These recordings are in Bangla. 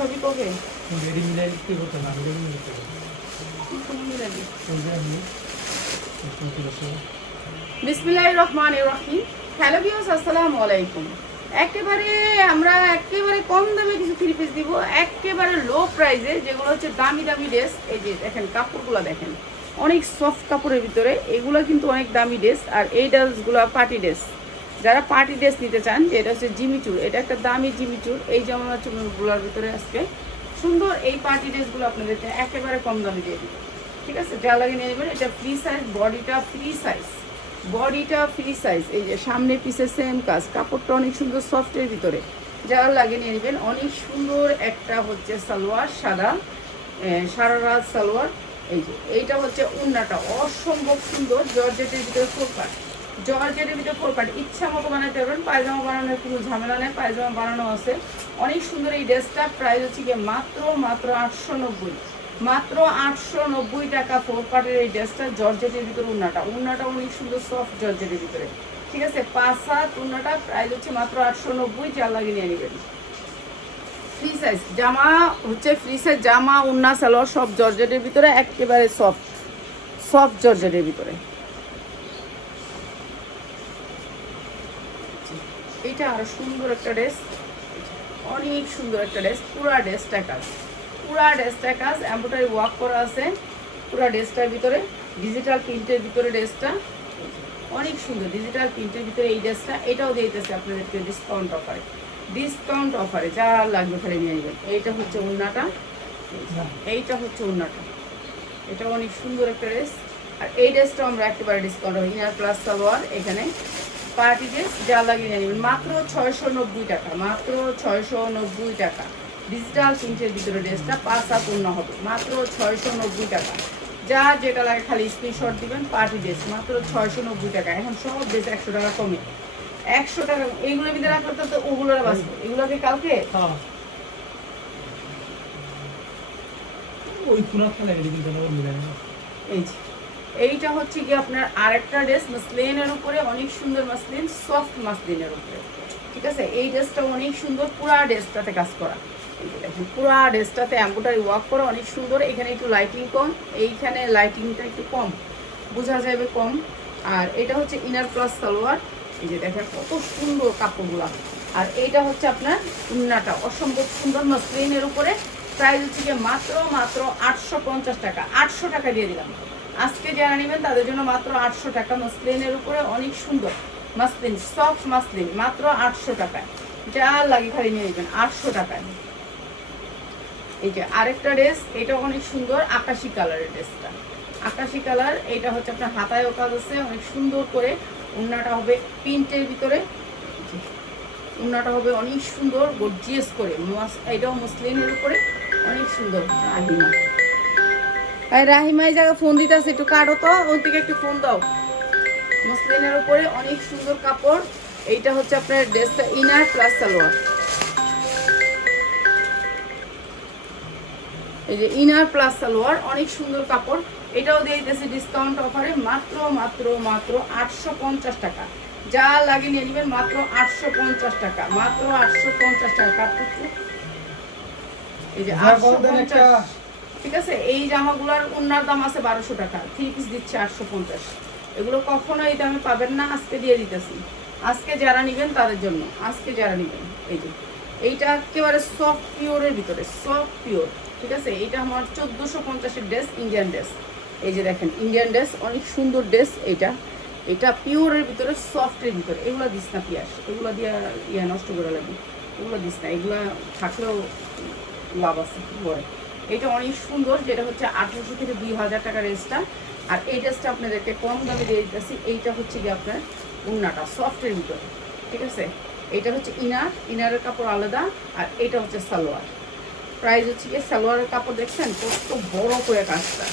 সবই কবে বিসমিল্লাহির রহমানির রহিম। হ্যালো ভিউয়ার্স, আসসালামু আলাইকুম। আমরা একেবারে কম দামে কিছু থ্রি পিস দিব, একেবারে লো প্রাইসে, যেগুলো হচ্ছে দামি দামি ড্রেস। এই যে দেখেন কাপড়গুলো, দেখেন অনেক সফট কাপড়ের ভিতরে, এগুলো কিন্তু অনেক দামি ড্রেস। আর এই ড্রেসগুলো পার্টি ড্রেস, যারা পার্টি ড্রেস নিতে চান, যে এটা হচ্ছে জিমিচুর, এটা একটা দামি জিমিচুর। এই জামা চুমগুলোর ভিতরে আজকে সুন্দর এই পার্টি ড্রেসগুলো আপনাদেরকে একেবারে কম দামে দিয়ে দিব, ঠিক আছে? যা লাগে নিয়ে নেবেন। এটা ফ্রি সাইজ, বডিটা ফ্রি সাইজ, বডিটা ফ্রি সাইজ। এই যে সামনে পিছে সেম কাজ, কাপড়টা অনেক সুন্দর সফটের ভিতরে, যা লাগে নিয়ে নেবেন। অনেক সুন্দর একটা হচ্ছে সালোয়ার, সারা রাত সালোয়ার। এই যে এইটা হচ্ছে উন্নাটা, অসম্ভব সুন্দর, জর্জেটের ভিতরে ফোর পার্ট, জর্জেটের ভিতরে ফোর পার্ট। ইচ্ছা মতো বানাতে পারবেন, পায়জামা বানানোর কোনো ঝামেলা নেই, পায়জামা বানানো আছে। অনেক সুন্দর এই ড্রেসটা, প্রাইস হচ্ছে গিয়ে মাত্র 890, মাত্র 890 টাকা। ফোর পার্টের এই ড্রেসটা, জর্জেটের ভিতরে উন্নাটা অনেক সুন্দর সফট জর্জেটের ভিতরে, ঠিক আছে? 5/7 উন্নাটা, প্রাইস হচ্ছে মাত্র 890, যা লাগিয়ে নিয়ে নেবেন। ফ্রি সাইজ জামা হচ্ছে, ফ্রি সাইজ জামা, উন্না, সালোয়ার সব জর্জেটের ভিতরে, একেবারে সফট সফট জর্জেটের ভিতরে। এইটা আরো সুন্দর একটা ড্রেস, অনেক সুন্দর একটা ড্রেস, পুরা ড্রেসটা কাজ, পুরা ড্রেসটা কাজ, এমব্রয়ডারি ওয়ার্ক করা আছে পুরা ড্রেসটার ভিতরে, ডিজিটাল প্রিন্টের ভিতরে ড্রেসটা অনেক সুন্দর, ডিজিটাল প্রিন্টের ভিতরে এই ড্রেসটা। এটাও দিতেছে আপনাদেরকে ডিসকাউন্ট অফারে, ডিসকাউন্ট অফারে, যা লাগবে খালি নিয়ে নেবেন। এইটা হচ্ছে উন্নাটা, এইটা হচ্ছে উন্নাটা, এটা অনেক সুন্দর একটা ড্রেস। আর এই ড্রেসটা আমরা একেবারে ডিসকাউন্ট হবে, ইনার প্লাস সালোয়ার, এখানে পার্টি ড্রেস, যা লাগিয়ে নিয়ে নেবেন। মাত্র 690 টাকা, মাত্র 690 টাকা। ডিজিটাল প্রিন্টের ভিতরে ড্রেসটা 5/7 উন্না হবে, মাত্র 690 টাকা। যা যেটা লাগে খালি স্ক্রিনশট দিবেন। পার্টি ড্রেস মাত্র 690 টাকা। এখন সব ড্রেস 100 টাকা কমে, 100 টাকা। এইগুলোর ভিতরে রাখলে তো ওগুলোর বাঁচবে, এগুলোকে কালকে এইটা হচ্ছে কি আপনার আরেকটা ড্রেস, মাসলিনের উপরে, অনেক সুন্দর মাসলিন, সফট মাসলিনের উপরে, ঠিক আছে? এই ড্রেসটা অনেক সুন্দর, পুরা ড্রেসটাতে কাজ করা, দেখুন পুরা ড্রেসটাতে এমব্রয়ডারি ওয়ার্ক করা, অনেক সুন্দর। এখানে একটু লাইটিং কম, এইখানে লাইটিংটা একটু কম, বোঝা যাবে কম। আর এটা হচ্ছে ইনার প্লাস সালোয়ার, এই যে দেখেন কত সুন্দর কাপড়গুলা। আর এইটা হচ্ছে আপনার উন্নাটা, অসম্ভব সুন্দর মাসলিনের উপরে, প্রাইস হচ্ছে গিয়ে মাত্র 850 টাকা। 800 টাকা দিয়ে দিলাম আজকে, যারা নেবেন তাদের জন্য মাত্র 800 টাকা। মাসলিনের উপরে অনেক সুন্দর মাসলিন, সফট মাসলিন, মাত্র 800 টাকায়, যা লাগে খালি নিয়ে নেবেন 800 টাকায়। এই যে আরেকটা ড্রেস, এটা অনেক সুন্দর, আকাশি কালারের ড্রেসটা, আকাশি কালার। এটা হচ্ছে আপনার হাতায়ও কাজ আছে অনেক সুন্দর করে, উন্নাটা হবে প্রিন্টের ভিতরে, উন্নাটা হবে অনেক সুন্দর গর্জিয়াস করে, এটাও মুসলিনের উপরে অনেক সুন্দর। রাহিমা, রাহিমা এই জায়গায় ফোন দিতে আছে, একটু কাটো তো, ওই থেকে একটু ফোন দাও। মুসলিনের উপরে অনেক সুন্দর কাপড়। এইটা হচ্ছে আপনার ড্রেসটা ইনার প্লাস সালোয়ার, এই যে ইনার প্লাস সালোয়ার, অনেক সুন্দর কাপড়। এটাও দিয়ে দিতেছি ডিসকাউন্ট অফারে, মাত্র মাত্র মাত্র 850 টাকা। যা লাগে নিয়ে নেবেন, মাত্র 850 টাকা, মাত্র 850 টাকা। কাপড় এই যে 850, ঠিক আছে? এই জামাগুলোর উন্নার দাম আছে 1200 টাকা, থ্রি পিস দিচ্ছে 850। এগুলো কখনো এই দামে পাবেন না, আজকে দিয়ে দিতেছি। আজকে যারা নেবেন তাদের জন্য, আজকে যারা নেবেন। এই যে এইটা একেবারে সফট পিওরের ভিতরে, সফট পিওর, ঠিক আছে? এটা আমার 1450-এর ড্রেস, ইন্ডিয়ান ড্রেস। এই যে দেখেন ইন্ডিয়ান ড্রেস, অনেক সুন্দর ড্রেস। এটা পিওরের ভিতরে, সফটের ভিতরে। এগুলো দিস না পিয়াস, এগুলো দিয়ে নষ্ট করে লাগবে, এগুলো দিস না, এগুলো থাকলেও লাভ আছে পরে। এটা অনেক সুন্দর, যেটা হচ্ছে 1800 থেকে 2000 টাকা ড্রেসটা। আর এই ড্রেসটা আপনাদেরকে কম দামে দিয়ে দিতেছি। এইটা হচ্ছে কি আপনার উন্নাটা, সফটের ভিতরে, ঠিক আছে? এইটা হচ্ছে ইনারের কাপড় আলাদা, আর এটা হচ্ছে সালোয়ার। প্রাইস হচ্ছে কি, সালোয়ারের কাপড় দেখছেন কত বড় করে কাজটা,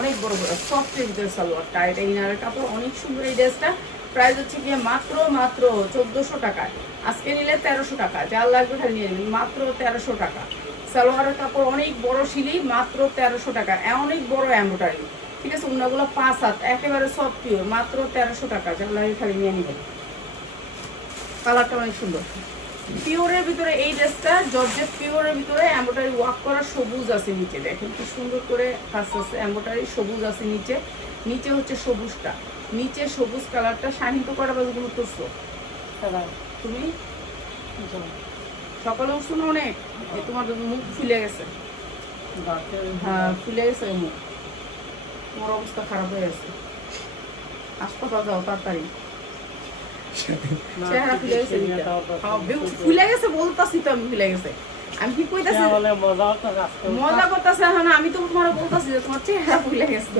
অনেক বড় করে, সফটের ভিতরে সালোয়ারটা। এটা ইনারের কাপড়, অনেক সুন্দর এই ড্রেসটা। প্রাইস হচ্ছে গিয়ে মাত্র 1400 টাকায়। আজকে নিলে 1300 টাকা, যার লাগবে খালি নিয়ে নেবেন, মাত্র 1300 টাকা। সালোয়ারের কাপড় অনেক বড় শিলি, মাত্র 1300 টাকা। অনেক বড় এমব্রয়ডারি, ঠিক আছে, উন্নাগুলো 5 হাত একেবারে সফট পিওর, মাত্র 1300 টাকা। যার লাগে খালি নিয়ে নেবেন। কালারটা অনেক সুন্দর। পিওরের ভিতরে এই ড্রেসটা জর্জেট পিওরের ভিতরে এমব্রয়ডারি ওয়ার্ক করা, সবুজ আছে নিচে, দেখেন কি সুন্দর করে কাজ আছে, এমব্রয়ডারি সবুজ আছে নিচে। নিচে হচ্ছে সবুজটা, নিচে সবুজ কালারটা। শাহিন তো কটা বাজে করছো তুমি? সকালে উঠছো না অনেক? তোমার মুখ ফুলে গেছে। হ্যাঁ ফুলে গেছে মুখ, তোমার অবস্থা খারাপ হয়ে গেছে। হাসপাতাল যাও তাড়াতাড়ি। চেহারা ফুলে গেছে, ফুলে গেছে বলতাছি তো আমি, ফুলে গেছে। আমি কি কইতাছি মজা করতেছে না, আমি তো তোমার বলতাছি যে তোমার চেহারা ফুলে গেছে।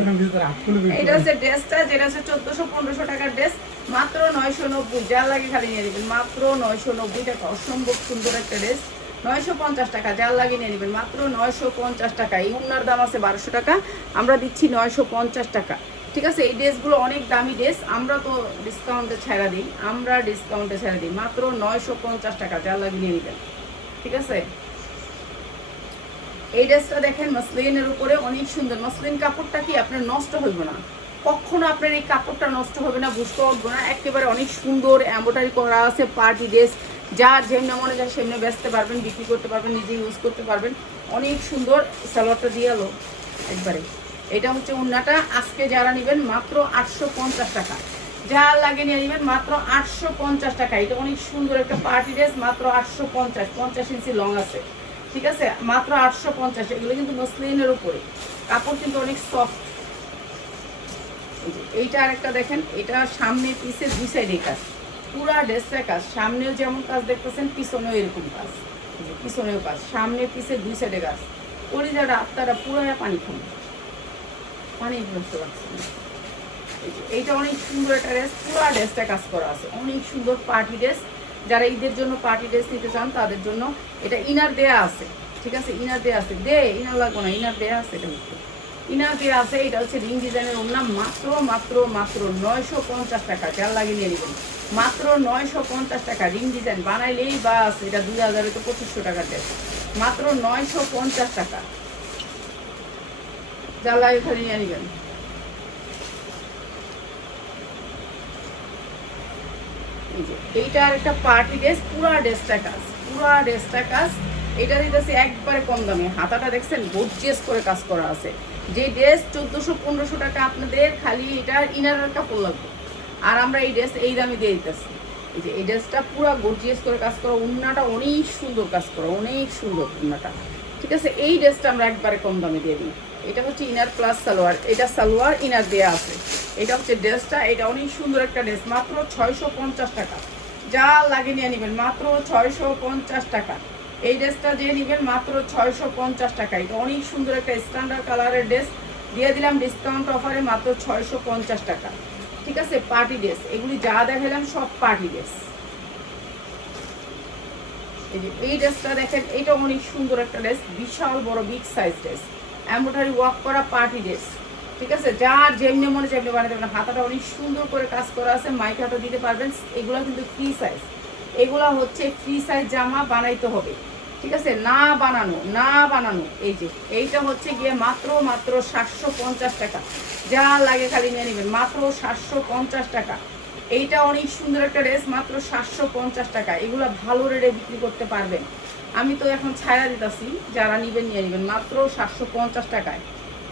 এটা হচ্ছে ড্রেসটা, যেটা হচ্ছে 1400-1500 টাকার ড্রেস, মাত্র 990। যা লাগে খালি নিয়ে নেবেন, মাত্র 990 টাকা। অসম্ভব সুন্দর একটা ড্রেস, 950 টাকা। যার লাগে নিয়ে নেবেন, মাত্র 950 টাকা। এই উন্নার দাম আছে 1200 টাকা, আমরা দিচ্ছি 950 টাকা। ঠিক আছে, এই ড্রেসগুলো অনেক দামি ড্রেস, আমরা তো ডিসকাউন্টে ছেড়া দিই, মাত্র 950 টাকা। যার লাগে নিয়ে নেবেন। ঠিক আছে, এই ড্রেসটা দেখেন মসলিনের উপরে অনেক সুন্দর। মসলিন কাপড়টা কি আপনার নষ্ট হইবে না, কখনো আপনার এই কাপড়টা নষ্ট হবে না, বুঝতে পারবো না। একেবারে অনেক সুন্দর এমব্রয়ডারি করা আছে, পার্টি ড্রেস। যার যেমনি মনে যায় সেমনি বেচতে পারবেন, বিক্রি করতে পারবেন, নিজে ইউজ করতে পারবেন। অনেক সুন্দর। সালোয়ারটা দিয়ে এলো একবারে। এটা হচ্ছে উন্নাটা। আজকে যারা নেবেন মাত্র 850 টাকা। যা লাগে নিয়ে নেবেন মাত্র 850 টাকা। এটা অনেক সুন্দর একটা পার্টি ড্রেস, মাত্র 850। 50 ইঞ্চি লং আছে। ঠিক আছে, মাত্র 850। এগুলো কিন্তু মসলিনের উপরে, কাপড় কিন্তু অনেক সফট। এইটা আরেকটা দেখেন, এটা সামনে পিছে দুই সাইডে কাজ, পুরা ড্রেসটা কাজ। সামনেও যেমন কাজ দেখতেছেন, পিছনেও এরকম কাজ, পিছনেও কাজ, সামনে পিছে দুই সাইডে কাজ। পরিজাটা আপনারা পুরো পানি খান, পানি বুঝতে পারছেন। এইটা অনেক সুন্দর একটা ড্রেস, পুরা ড্রেসটা কাজ করা আছে, অনেক সুন্দর পার্টি ড্রেস। যারা ঈদের জন্য পার্টি ড্রেস নিতে চান তাদের জন্য। এটা ইনার দেয়া আছে। ঠিক আছে, ইনার দেয়া আছে, ইনার লাগবে না, ইনার দেয়া আছে। এটা ইনার দেয়া আছে। এটা হচ্ছে রিং ডিজাইনের ওড়না, মাত্র 950 টাকা। যার লাগিয়ে নিয়ে নেবেন, মাত্র 950 টাকা। রিং ডিজাইন বানাইলেই বাস, এটা 2000 তো 2500 টাকার ড্রেস, মাত্র 950 টাকা। যার লাগে খালি নিয়ে নেবেন। এইটা আর একটা পার্টি ড্রেস, পুরা ড্রেসটা কাজ, এটা দিতেছে একবারে কম দামে। হাতাটা দেখছেন গর্জিয়াস করে কাজ করা আছে। যে ড্রেস 1400-1500 টাকা, আপনাদের খালি এটার ইনারের কাপড় লাগবে, আর আমরা এই ড্রেস এই দামে দিয়ে দিতেছি। এই ড্রেসটা পুরা গর্জিয়াস করে কাজ করা, উন্নাটা অনেক সুন্দর কাজ করা, অনেক সুন্দর উন্নাটা। ঠিক আছে, এই ড্রেসটা আমরা একবারে কম দামে দিয়ে দিই। এটা হচ্ছে ইনার প্লাস সালোয়ার, এটা সালোয়ার ইনার দেওয়া আছে। এটা হচ্ছে ড্রেসটা, এটা অনেক সুন্দর একটা ড্রেস, মাত্র 650 টাকা। যা লাগে নিয়ে নেবেন, মাত্র 650 টাকা। এই ড্রেসটা যে নেবেন মাত্র 650 টাকা। এটা অনেক সুন্দর একটা স্ট্যান্ডার্ড কালারের ড্রেস, দিয়ে দিলাম ডিসকাউন্ট অফারে মাত্র 650 টাকা। ঠিক আছে, পার্টি ড্রেস, এগুলি যা দেখালাম সব পার্টি ড্রেস। এই ড্রেসটা দেখেন, এটা অনেক সুন্দর একটা ড্রেস, বিশাল বড় big size dress, embroidery work করা পার্টি ড্রেস। ঠিক আছে, যার যেমনি মনে যেমনি বানাতে পারেন। হাতাটা অনেক সুন্দর করে কাজ করা আছে, মাইক হাতা দিতে পারবেন। এগুলো কিন্তু ফ্রি সাইজ, এগুলো হচ্ছে ফ্রি সাইজ জামা, বানাইতে হবে। ঠিক আছে, না বানানো। এই যে এইটা হচ্ছে গিয়ে মাত্র 750 টাকা। যা লাগে খালি নিয়ে নেবেন, মাত্র 750 টাকা। এইটা অনেক সুন্দর একটা ড্রেস, মাত্র 750 টাকা। এগুলো ভালো রেটে বিক্রি করতে পারবেন। আমি তো এখন ছায়া দিতেছি, যারা নিবেন নিয়ে নেবেন মাত্র 750 টাকায়।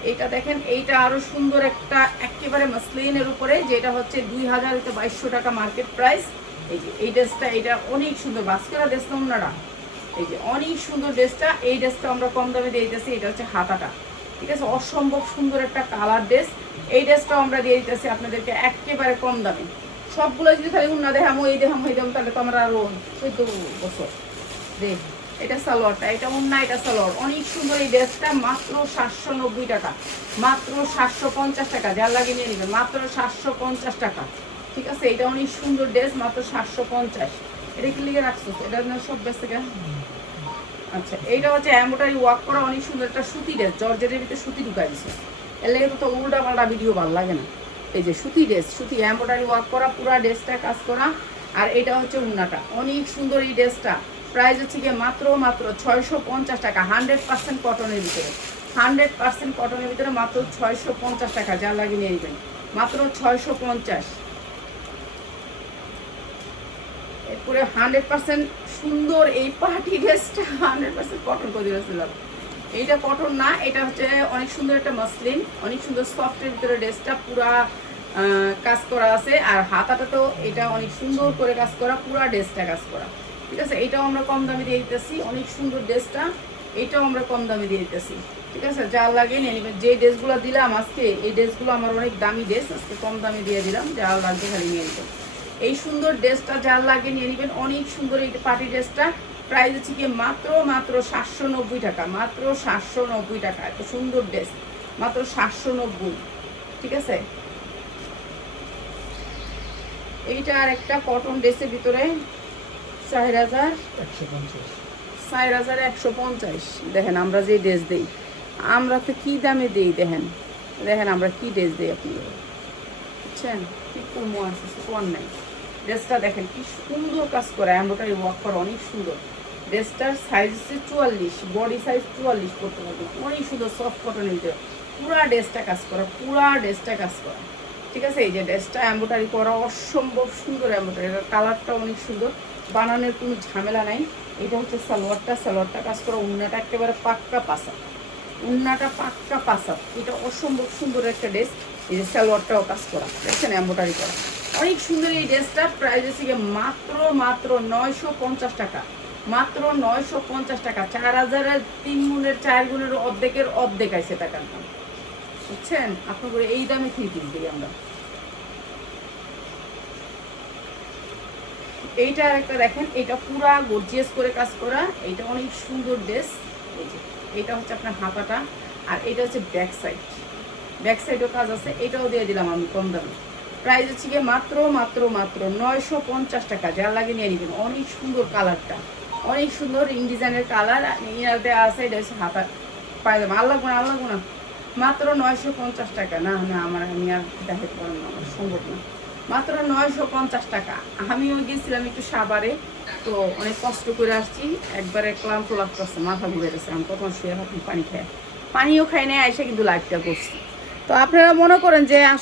এইটা দেখেন, এইটা আরো সুন্দর একটা একেবারে মসলিনের উপরে, যেটা হচ্ছে 2200 টাকা মার্কেট প্রাইস। এই যে এই ড্রেসটা, এটা অনেক সুন্দর বাস্কেরা ড্রেস না ওনারা। এই যে অনেক সুন্দর ড্রেসটা, এই ড্রেসটা আমরা কম দামে দিয়ে দিতেছি। এটা হচ্ছে হাতাটা। ঠিক আছে, অসম্ভব সুন্দর একটা কালার ড্রেস। এই ড্রেসটাও আমরা দিয়ে দিতেছি আপনাদেরকে একেবারে কম দামে। সবগুলো যদি খালি উন্না দেখামো, এই দেখামো, এই দেখাম, তাহলে তো আমরা আরো 14 বছর দেখ। এটা সালোয়ারটা, এটা উন্না, এটা সালোয়ার, অনেক সুন্দর। এই ড্রেসটা মাত্র 790 টাকা, মাত্র 750 টাকা। যার লাগে নিয়ে নেবেন, মাত্র 750 টাকা। ঠিক আছে, এটা অনেক সুন্দর ড্রেস, মাত্র 750। এটা কি লিখে রাখছো? এটা সব ড্রেস থেকে। আচ্ছা, এইটা হচ্ছে এমব্রয়ডারি ওয়ার্ক করা অনেক সুন্দর একটা সুতি ড্রেস, জর্জেটের ভিতরে সুতি ঢুকাই দিচ্ছে। এর লেগে তো উল্টা পাল্টা ভিডিও ভালো লাগে না। এই যে সুতি ড্রেস, সুতি এমব্রয়ডারি ওয়ার্ক করা, পুরা ড্রেসটা কাজ করা। আর এটা হচ্ছে উন্নাটা, অনেক সুন্দর এই ড্রেসটা। প্রাইস হচ্ছে গিয়ে মাত্র 650 টাকা, 100% কটনের ভিতরে। 100% কটনের ভিতরে মাত্র 650 টাকা, যা লাগে নিয়ে নেবেন মাত্র 650। এরপরে 100% সুন্দর এই পার্টি ড্রেসটা 100% কটন করে দিয়েছিলাম। এইটা কটন না, এটা হচ্ছে অনেক সুন্দর একটা মসলিন, অনেক সুন্দর সফটের ভিতরে ড্রেসটা পুরা কাজ করা আছে। আর হাতাটা তো এটা অনেক সুন্দর করে কাজ করা, পুরা ড্রেসটা কাজ করা, ঠিক আছে। এটাও আমরা কম দামে দিয়ে দিতেছি, অনেক সুন্দর ড্রেসটা, এটাও আমরা কম দামে দিয়ে দিতেছি, ঠিক আছে। যা লাগে নিয়ে নেবেন। যে ড্রেসগুলো দিলাম আজকে, এই ড্রেসগুলো আমার অনেক দামি ড্রেস, আজকে কম দামে দিয়ে দিলাম, যা লাগবে খালি নিয়ে নেবেন। এই সুন্দর ড্রেসটা যার লাগে নিয়ে নেবেন, অনেক সুন্দর এই পার্টি ড্রেসটা। প্রাইস হচ্ছে কি মাত্র 790 টাকা, মাত্র 790 টাকা। এত সুন্দর ড্রেস মাত্র 790, ঠিক আছে। এইটা আর একটা কটন ড্রেসের ভিতরে 4150। দেখেন আমরা যে ড্রেস দিই, আমরা তো কি দামে দিই, দেখেন দেখেন আমরা কি ড্রেস দিই আপনি বুঝছেন, কি কমো আছে কোন নাই। ড্রেসটা দেখেন কি সুন্দর কাজ করা, এমব্রয়ডারি ওয়ার্ক করা, অনেক সুন্দর। ড্রেসটার সাইজ হচ্ছে 44, বডি সাইজ 44 করতে পারবেন, অনেক সুন্দর সফট কটনের ভিতরে পুরা ড্রেসটা কাজ করা, পুরা ড্রেসটা কাজ করা, ঠিক আছে। এই যে ড্রেসটা এমব্রয়ডারি করা, অসম্ভব সুন্দর এমব্রয়ডারি, কালারটা অনেক সুন্দর, বানানোর কোনো ঝামেলা নাই। এটা হচ্ছে সালোয়ারটা কাজ করা, উন্নাটা একেবারে পাক্কা পাসা, উন্নাটা পাক্কা পাসা, এটা অসম্ভব সুন্দর একটা ড্রেস। এই যে সালোয়ারটাও কাজ করা, দেখছেন এমব্রয়ডারি করা, অনেক সুন্দর। এই ড্রেসটার প্রাইস হচ্ছে মাত্র 950 টাকা, মাত্র 950 টাকা। 4000-এর 3 গুণের 4 গুণের অর্ধেক আছে টাকার দাম, বুঝছেন। আপনাদের এই দামে 3 পিস দিই আমরা। এইটা একটা দেখেন, এটা পুরা গর্জিয়াস করে কাজ করা, এটা অনেক সুন্দর ড্রেস। এই যে এটা হচ্ছে আপনার হাতাটা, আর এটা হচ্ছে ব্যাক সাইডও কাজ আছে, এটাও দিয়ে দিলাম আমি কম দামে। প্রাইস হচ্ছে গিয়ে মাত্র 950 টাকা, যার লাগে নিয়ে নেবেন। অনেক সুন্দর কালারটা, অনেক সুন্দর রিং ডিজাইনের কালার, ইনার দেওয়া আছে, এটা হচ্ছে হাতা পায়ে দেবো। আল্লাহ না, মাত্র 950 টাকা। না আমি আর দেখাতে পারবো না, আমার সম্ভব না। মাত্র 950 টাকা। আমিও গেছিলাম একটু সাভারে, তো অনেক কষ্ট করে আসছি, একবারে ক্লান্ত লাগতেছে, মাথা ঘুরে গেছে। আমি কখন শুয়ে থাকি, পানিও খাই নাই, এসে কিন্তু লাইভটা করছি। তো আপনারা মনে করেন যে